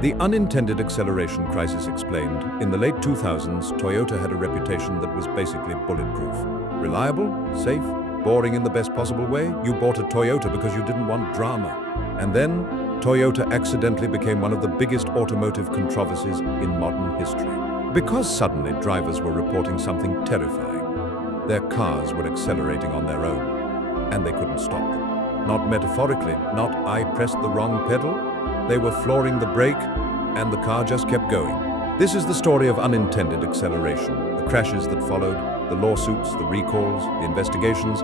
The unintended acceleration crisis explained. In the late 2000s, Toyota had a reputation that was basically bulletproof. Reliable, safe, boring in the best possible way. You bought a Toyota because you didn't want drama. And then, Toyota accidentally became one of the biggest automotive controversies in modern history. Because suddenly drivers were reporting something terrifying. Their cars were accelerating on their own, and they couldn't stop them. Not metaphorically, not I pressed the wrong pedal. They were flooring the brake, and the car just kept going. This is the story of unintended acceleration, the crashes that followed, the lawsuits, the recalls, the investigations,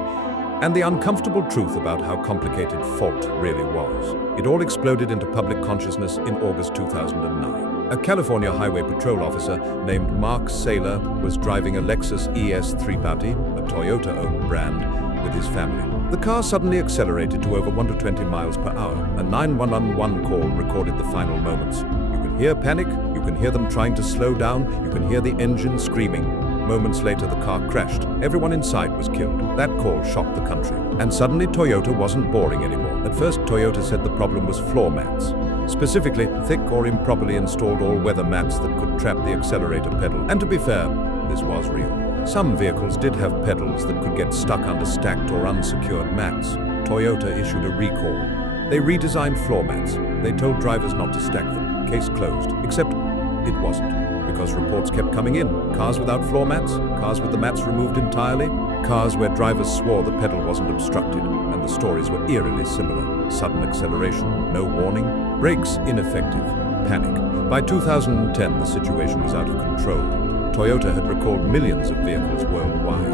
and the uncomfortable truth about how complicated fault really was. It all exploded into public consciousness in August 2009. A California Highway Patrol officer named Mark Saylor was driving a Lexus ES350, a Toyota-owned brand, with his family. The car suddenly accelerated to over 120 miles per hour. A 911 call recorded the final moments. You can hear panic, you can hear them trying to slow down, you can hear the engine screaming. Moments later, the car crashed. Everyone inside was killed. That call shocked the country. And suddenly, Toyota wasn't boring anymore. At first, Toyota said the problem was floor mats. Specifically, thick or improperly installed all-weather mats that could trap the accelerator pedal. And to be fair, this was real. Some vehicles did have pedals that could get stuck under stacked or unsecured mats. Toyota issued a recall. They redesigned floor mats. They told drivers not to stack them. Case closed. Except it wasn't, because reports kept coming in. Cars without floor mats, cars with the mats removed entirely, cars where drivers swore the pedal wasn't obstructed, and the stories were eerily similar. Sudden acceleration, no warning, brakes ineffective, panic. By 2010, the situation was out of control. Toyota had recalled millions of vehicles worldwide,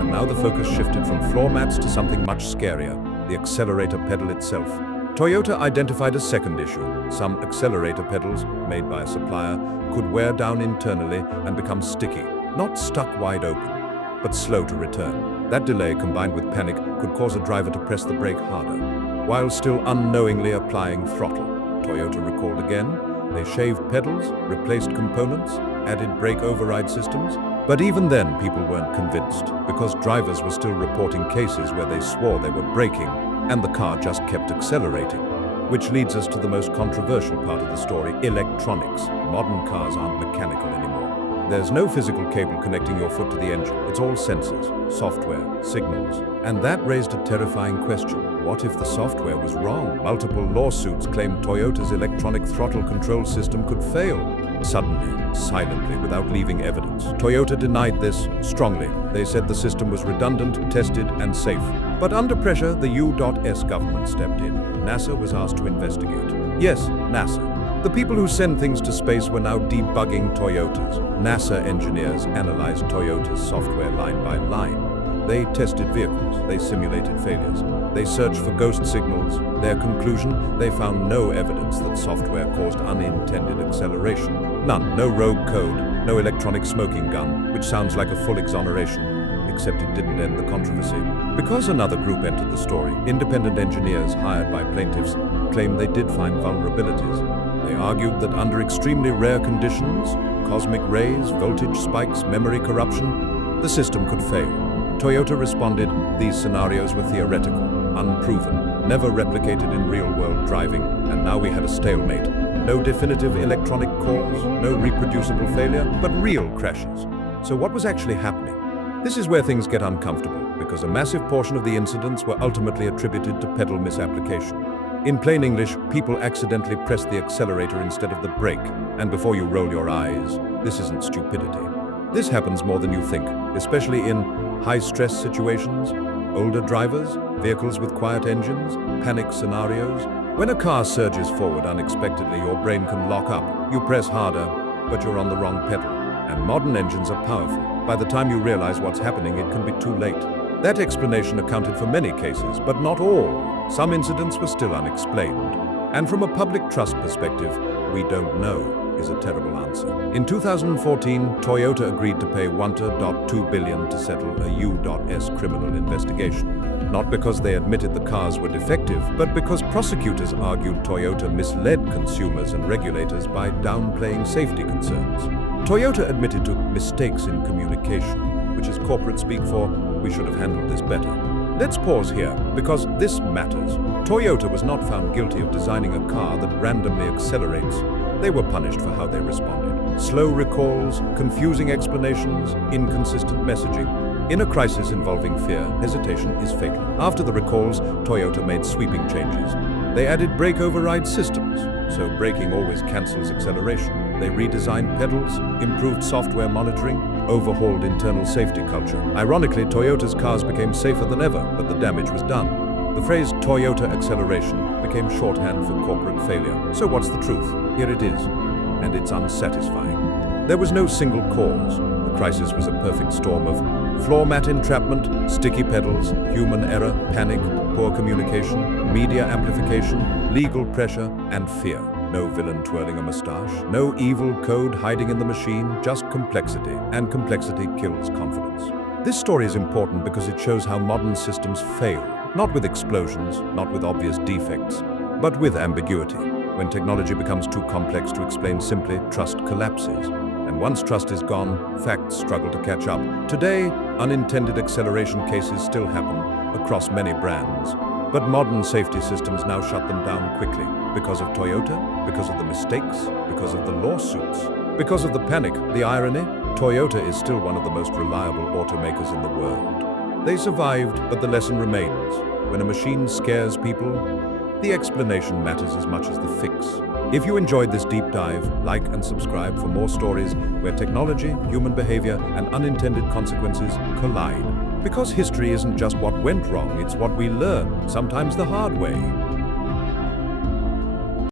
and now the focus shifted from floor mats to something much scarier, the accelerator pedal itself. Toyota identified a second issue. Some accelerator pedals, made by a supplier, could wear down internally and become sticky, not stuck wide open, but slow to return. That delay, combined with panic, could cause a driver to press the brake harder, while still unknowingly applying throttle. Toyota recalled again. They shaved pedals, replaced components, added brake override systems. But even then, people weren't convinced, because drivers were still reporting cases where they swore they were braking, and the car just kept accelerating. Which leads us to the most controversial part of the story, electronics. Modern cars aren't mechanical anymore. There's no physical cable connecting your foot to the engine. It's all sensors, software, signals. And that raised a terrifying question. What if the software was wrong? Multiple lawsuits claimed Toyota's electronic throttle control system could fail. Suddenly, silently, without leaving evidence. Toyota denied this strongly. They said the system was redundant, tested, and safe. But under pressure, the U.S. government stepped in. NASA was asked to investigate. Yes, NASA. The people who send things to space were now debugging Toyotas. NASA engineers analyzed Toyota's software line by line. They tested vehicles, they simulated failures, they searched for ghost signals. Their conclusion, they found no evidence that software caused unintended acceleration. None, no rogue code, no electronic smoking gun, which sounds like a full exoneration, except it didn't end the controversy. Because another group entered the story, independent engineers hired by plaintiffs claimed they did find vulnerabilities. They argued that under extremely rare conditions, cosmic rays, voltage spikes, memory corruption, the system could fail. Toyota responded, these scenarios were theoretical, unproven, never replicated in real-world driving, and now we had a stalemate. No definitive electronic cause, no reproducible failure, but real crashes. So what was actually happening? This is where things get uncomfortable, because a massive portion of the incidents were ultimately attributed to pedal misapplication. In plain English, people accidentally pressed the accelerator instead of the brake, and before you roll your eyes, this isn't stupidity. This happens more than you think, especially in high-stress situations, older drivers, vehicles with quiet engines, panic scenarios. When a car surges forward unexpectedly, your brain can lock up. You press harder, but you're on the wrong pedal. And modern engines are powerful. By the time you realize what's happening, it can be too late. That explanation accounted for many cases, but not all. Some incidents were still unexplained. And from a public trust perspective, we don't know is a terrible answer. In 2014, Toyota agreed to pay $1.2 billion to settle a U.S. criminal investigation. Not because they admitted the cars were defective, but because prosecutors argued Toyota misled consumers and regulators by downplaying safety concerns. Toyota admitted to mistakes in communication, which is corporate speak for, we should have handled this better. Let's pause here, because this matters. Toyota was not found guilty of designing a car that randomly accelerates. they were punished for how they responded. Slow recalls, confusing explanations, inconsistent messaging. In a crisis involving fear, hesitation is fatal. After the recalls, Toyota made sweeping changes. They added brake override systems, so braking always cancels acceleration. They redesigned pedals, improved software monitoring, overhauled internal safety culture. Ironically, Toyota's cars became safer than ever, but the damage was done. The phrase Toyota acceleration became shorthand for corporate failure. So what's the truth? Here it is, and it's unsatisfying. There was no single cause. The crisis was a perfect storm of floor mat entrapment, sticky pedals, human error, panic, poor communication, media amplification, legal pressure, and fear. No villain twirling a mustache, no evil code hiding in the machine, just complexity, and complexity kills confidence. This story is important because it shows how modern systems fail, not with explosions, not with obvious defects, but with ambiguity. When technology becomes too complex to explain simply, trust collapses. And once trust is gone, facts struggle to catch up. Today, unintended acceleration cases still happen across many brands. But modern safety systems now shut them down quickly. Because of Toyota, because of the mistakes, because of the lawsuits, because of the panic. The irony? Toyota is still one of the most reliable automakers in the world. They survived, but the lesson remains. When a machine scares people, the explanation matters as much as the fix. If you enjoyed this deep dive, like and subscribe for more stories where technology, human behavior, and unintended consequences collide. Because history isn't just what went wrong, it's what we learn, sometimes the hard way.